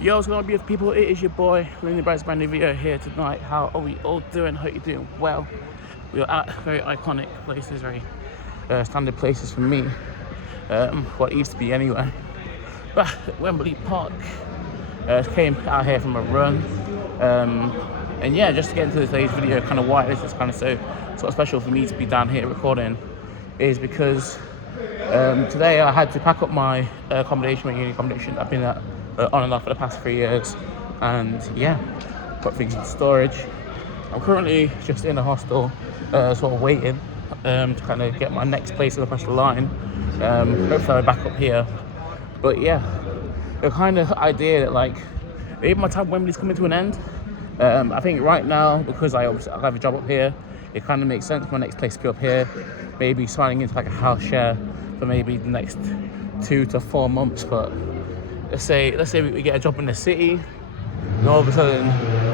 Yo, what's going on, beautiful people? It is your boy, Lenny Bryce, brand new video here tonight. How are we all doing? Hope you're doing well. We are at very iconic places, very standard places for me. What it used to be anyway. But Wembley Park. Came out here from a run. And yeah, just to get into today's video, kind of why this is kind of so sort of special for me to be down here recording is because today I had to pack up my accommodation, my uni accommodation I've been at on and off for the past 3 years, and yeah, put things in storage. I'm currently just in a hostel, sort of waiting to kind of get my next place across the line. Hopefully I'll be back up here. But yeah, the kind of idea that like maybe my time at Wembley's coming to an end. I think right now, because I have a job up here, it kind of makes sense for my next place to be up here. Maybe signing into like a house share for maybe the next 2 to 4 months. But let's say we get a job in the city, and all of a sudden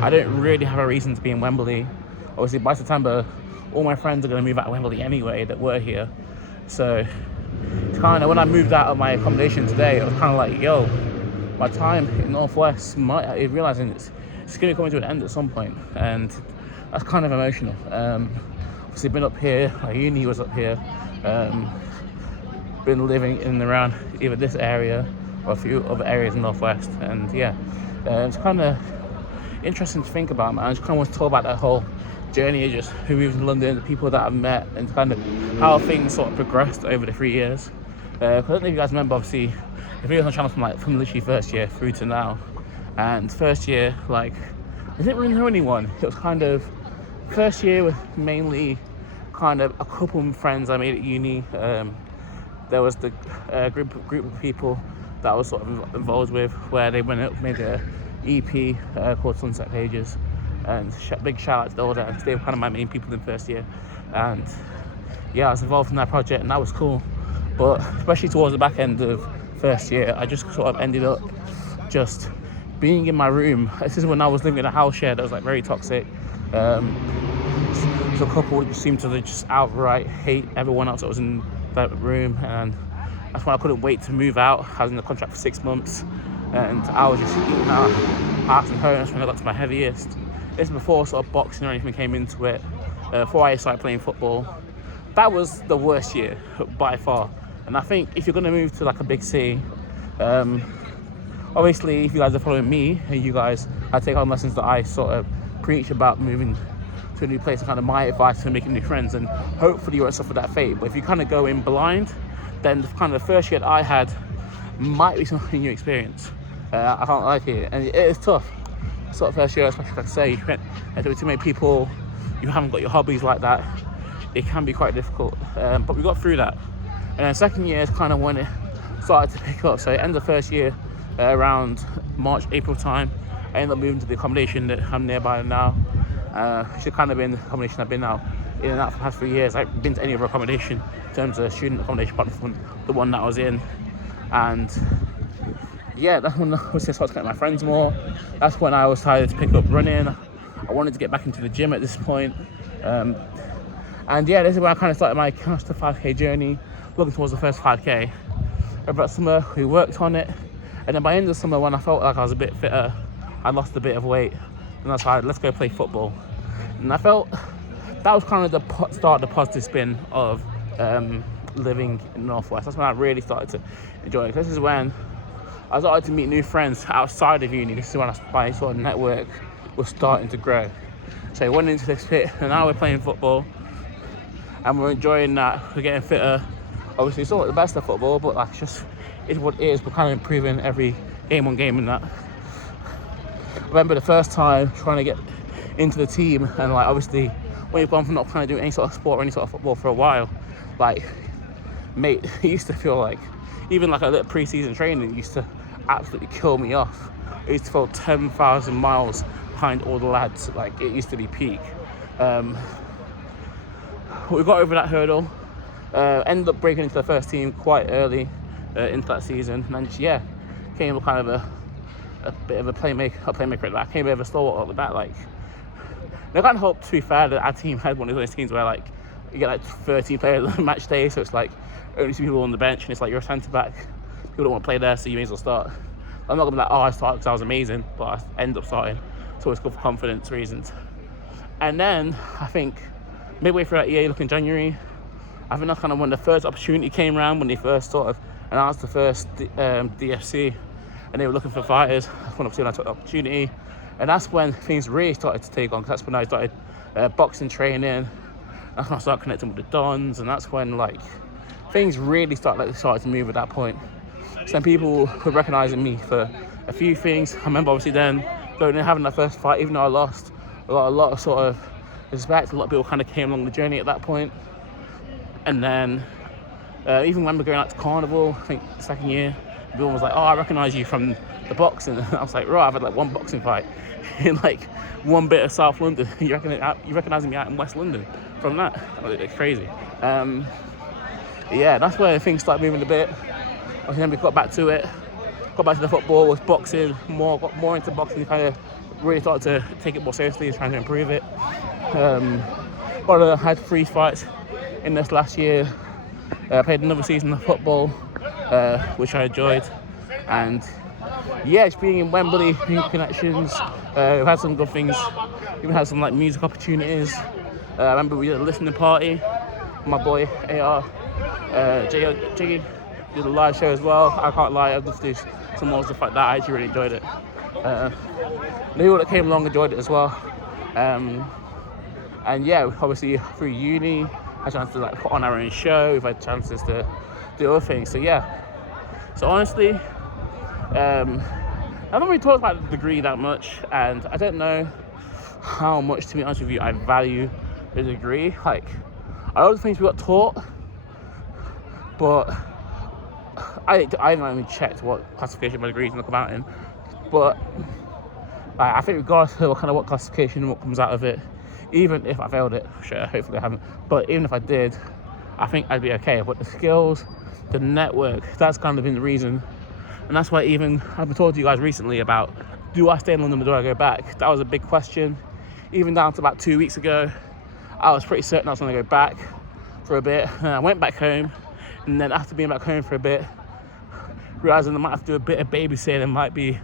I don't really have a reason to be in Wembley. Obviously by September all my friends are going to move out of Wembley anyway that were here, so it's kind of, when I moved out of my accommodation today, it was kind of like, yo, my time in Northwest realizing it's going to be coming to an end at some point, and that's kind of emotional. Obviously been up here, my uni was up here, been living in and around either this area or a few other areas in Northwest, and yeah, it's kind of interesting to think about, man. I just kind of want to talk about that whole journey of just who moves in London, the people that I've met, and kind of how things sort of progressed over the 3 years. I don't know if you guys remember, obviously, the videos on the channel from literally first year through to now. And first year, like, I didn't really know anyone. It was kind of, first year was mainly kind of a couple of friends I made at uni. There was the group of people that I was sort of involved with, where they went up, made an EP called Sunset Pages, and big shout out to all that. They were kind of my main people in first year, and yeah, I was involved in that project, and that was cool. But especially towards the back end of first year, I just sort of ended up just being in my room. This is when I was living in a house share that was like very toxic. So a couple just seemed to just outright hate everyone else that was in that room, and that's when I couldn't wait to move out. I was in the contract for 6 months, and I was just eating out hearts and home. That's when I got to my heaviest. This is before sort of boxing or anything came into it. Before I started playing football. That was the worst year by far. And I think if you're going to move to like a big city, obviously if you guys are following me and you guys I take on lessons that I sort of preach about moving to a new place, and kind of my advice for making new friends, and hopefully you won't suffer that fate. But if you kind of go in blind, then the kind of the first year that I had might be something new experience. I can't like it, and it is tough. Sort of first year, especially like I say, you went with too many people, you haven't got your hobbies like that, it can be quite difficult. But we got through that. And then second year is kind of when it started to pick up. So end of first year, around March, April time, I ended up moving to the accommodation that I'm nearby now. It should kind of been the accommodation I've been now in and out for the past 3 years. I haven't been to any other accommodation in terms of student accommodation apart from the one that I was in. And yeah, that's when I started to get my friends more. That's when I decided to pick up running. I wanted to get back into the gym at this point. And yeah, this is when I kind of started my Couch to 5K journey, looking towards the first 5K. Over that summer, we worked on it. And then by the end of the summer, when I felt like I was a bit fitter, I lost a bit of weight. And I decided, let's go play football. And I felt that was kind of the start of the positive spin of living in the Northwest. That's when I really started to enjoy it. This is when I started to meet new friends outside of uni. This is when my sort of network was starting to grow. So I went into this pit, and now we're playing football, and we're enjoying that. We're getting fitter. Obviously, it's not the best of football, but like, just is what it is. We're kind of improving every game on game in that. I remember the first time trying to get into the team, and like, obviously when you've gone from not trying to do any sort of sport or any sort of football for a while, like, mate, it used to feel like even like a little pre-season training used to absolutely kill me off. It used to feel 10,000 miles behind all the lads. Like, it used to be peak. We got over that hurdle, ended up breaking into the first team quite early into that season, and just, yeah, came kind of a bit of a playmaker at that. Came a bit of a stalwart at the back. Like, I can't hope, to be fair, that our team had one of those teams where like you get like 13 players on a match day, so it's like only 2 people on the bench, and it's like you're a centre back, people don't want to play there, so you may as well start. I'm not gonna be like, oh, I started because I was amazing, but I end up starting. It's always good for confidence reasons. And then I think midway through that year, looking January, I think that's kind of when the first opportunity came around, when they first sort of announced the first DFC, and they were looking for fighters. That's when I took the opportunity, and that's when things really started to take on. Cause that's when I started boxing training. That's when I started connecting with the Dons, and that's when like things really started to move at that point. Some people were recognizing me for a few things. I remember obviously then going and having that first fight, even though I lost, a lot of sort of respect. A lot of people kind of came along the journey at that point. And then even when we're going out to Carnival, I think the second year, everyone was like, oh, I recognize you from the boxing. And I was like, right, I've had like one boxing fight in like one bit of South London. You recognizing me out in West London from that? It's crazy. Yeah, that's where things started moving a bit. Then we got back to it, got back to the football, was boxing, got more into boxing, kind of really started to take it more seriously, trying to improve it. Had 3 fights in this last year, played another season of football, which I enjoyed. And yeah, just being in Wembley, new connections, we've had some good things, even had some like music opportunities. I remember we did a listening party, my boy AR, Jiggy, did a live show as well. I can't lie, I just did some more stuff like that. I actually really enjoyed it. The people that came along enjoyed it as well. And yeah, obviously through uni, I had a chance to like put on our own show. We've had chances to do other things. So yeah. So honestly, I don't really talk about the degree that much, and I don't know how much, to be honest with you, I value the degree. Like, I know the things we got taught, but I haven't even checked what classification my degree is going to come out in. But I think regardless of what classification and what comes out of it, even if I failed it, sure, hopefully I haven't, but even if I did, I think I'd be okay. But the skills, the network, that's kind of been the reason. And that's why even I've been talking to you guys recently about, do I stay in London or do I go back? That was a big question. Even down to about 2 weeks ago, I was pretty certain I was going to go back for a bit. And I went back home, and then after being back home for a bit, realizing I might have to do a bit of babysitting, might be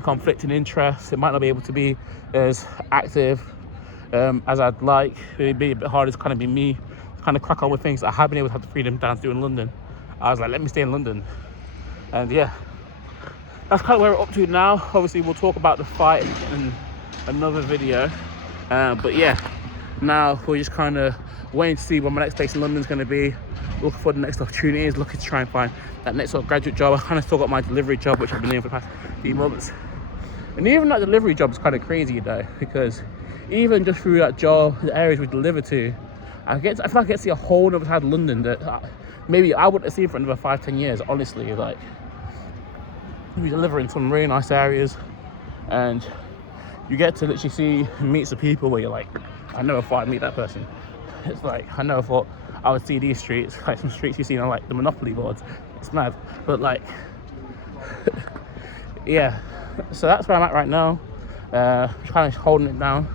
conflicting interests. It might not be able to be as active as I'd like. It'd be a bit harder to kind of be me, kind of crack on with things that I have been able to have the freedom down to do in London. I was like, let me stay in London. And yeah, that's kind of where we're up to now. Obviously, we'll talk about the fight in another video. But yeah, now we're just kind of waiting to see what my next place in London is going to be. Looking for the next opportunities, looking to try and find that next sort of graduate job. I kind of still got my delivery job, which I've been doing for the past few months. And even that delivery job is kind of crazy though, because even just through that job, the areas we deliver to, I feel like I get to see a whole other side of London that maybe I wouldn't have seen for another 5-10 years, honestly. Like, we deliver in some really nice areas, and you get to literally see and meet some people where you're like, I never thought I'd meet that person. It's like, I never thought I would see these streets, like some streets you see on like the Monopoly boards. It's mad, but like, yeah. So that's where I'm at right now. Kind of holding it down.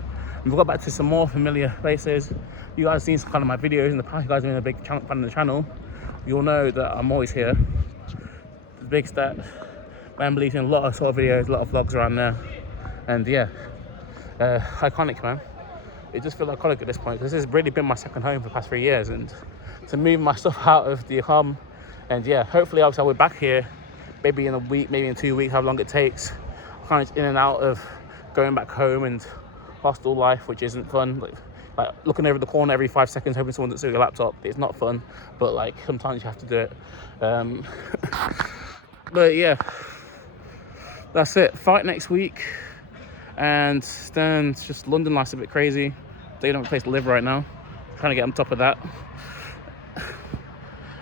And we've got back to some more familiar places. You guys have seen some kind of my videos in the past. You guys have been a big fan of the channel. You'll know that I'm always here. The big step. Wembley, seen a lot of sort of videos, a lot of vlogs around there. And yeah, iconic, man. It just feels iconic at this point, because this has really been my second home for the past 3 years, and to move my stuff out of the home, and yeah, hopefully obviously I'll be back here maybe in a week, maybe in 2 weeks, how long it takes. I'm kind of in and out of going back home and hostel life, which isn't fun. Like looking over the corner every 5 seconds hoping someone doesn't steal your laptop. It's not fun, but like sometimes you have to do it. But yeah, that's it. Fight next week, and then it's just London life's a bit crazy. They don't have a place to live right now. Trying to get on top of that.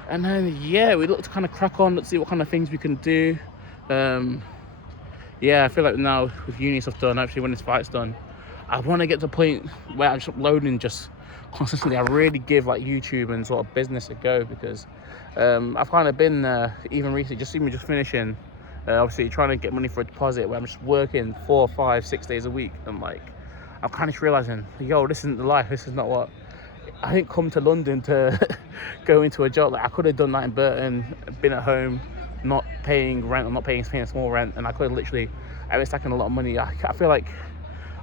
And then yeah, we look to kind of crack on. Let's see what kind of things we can do. Yeah, I feel like now with uni stuff done, actually when this fight's done, I want to get to the point where I'm just uploading just consistently. I really give like YouTube and sort of business a go, because I've kind of been even recently, just finishing, obviously trying to get money for a deposit, where I'm just working 4, 5, 6 days a week, and like I'm kind of realizing, yo, this isn't the life. This is not what I didn't come to London to go into a job. Like, I could have done that in Burton, been at home, not paying rent or not paying a small rent, and I could literally, I was stacking a lot of money. I feel like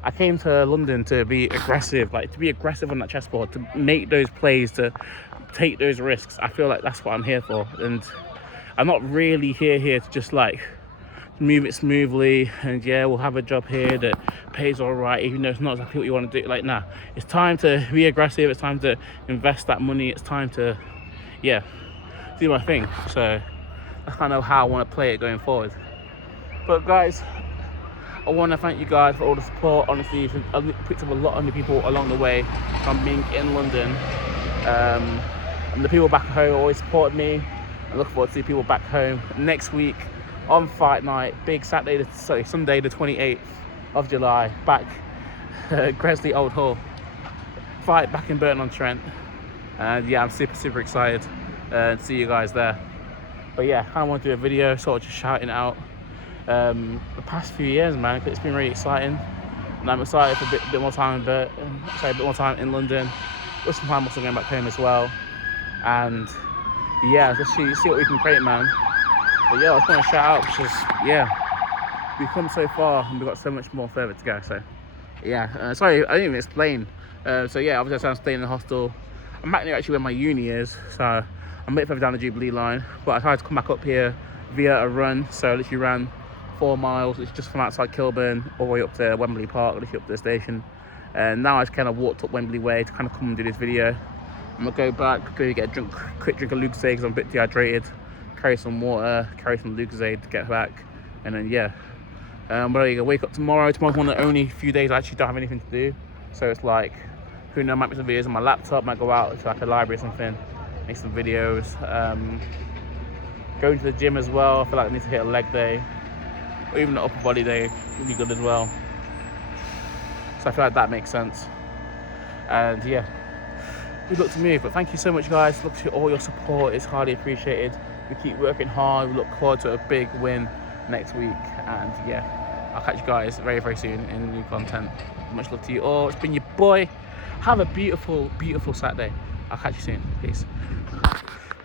I came to London to be aggressive, like to be aggressive on that chessboard, to make those plays, to take those risks. I feel like that's what I'm here for, and I'm not really here to just like move it smoothly and yeah, we'll have a job here that pays all right, even though it's not exactly what you want to do. Like, nah, it's time to be aggressive, it's time to invest that money, it's time to, yeah, do my thing. So that's kind of how I want to play it going forward. But guys, I want to thank you guys for all the support. Honestly, I've picked up a lot of new people along the way from being in London, and the people back home always supported me. I look forward to see people back home next week on fight night, big Sunday the 28th of July, back Gresley Old Hall, fight back in Burton-on-Trent, and yeah, I'm super excited to see you guys there. But yeah, I want to do a video sort of just shouting out the past few years, man. It's been really exciting, and I'm excited for a bit more time in a bit more time in London, with some time also going back home as well. And yeah, let's see what we can create, man. But yeah, I just want to shout out because yeah, we've come so far and we've got so much more further to go. So yeah, sorry, I didn't even explain. So yeah, obviously I'm staying in the hostel. I'm back near actually where my uni is, so I'm a bit further down the Jubilee line. But I tried to come back up here via a run, so I literally ran 4 miles. It's just from outside Kilburn all the way up to Wembley Park, literally up to the station. And now I just kind of walked up Wembley Way to kind of come and do this video. I'm gonna go back, go get a quick drink of Lucozade because I'm a bit dehydrated. Carry some water, carry some Lucozade to get back, and then yeah. But I gotta wake up tomorrow. Tomorrow's one of the only few days I actually don't have anything to do. So it's like, who knows, I might make some videos on my laptop, might go out to like a library or something, make some videos. Going to the gym as well. I feel like I need to hit a leg day, or even an upper body day would be good as well. So I feel like that makes sense. And yeah, good luck to move. But thank you so much, guys. Look to all your support, it's highly appreciated. We keep working hard. We look forward to a big win next week, and yeah, I'll catch you guys very soon in new content. Much love to you all. It's been your boy. Have a beautiful Saturday. I'll catch you soon. Peace.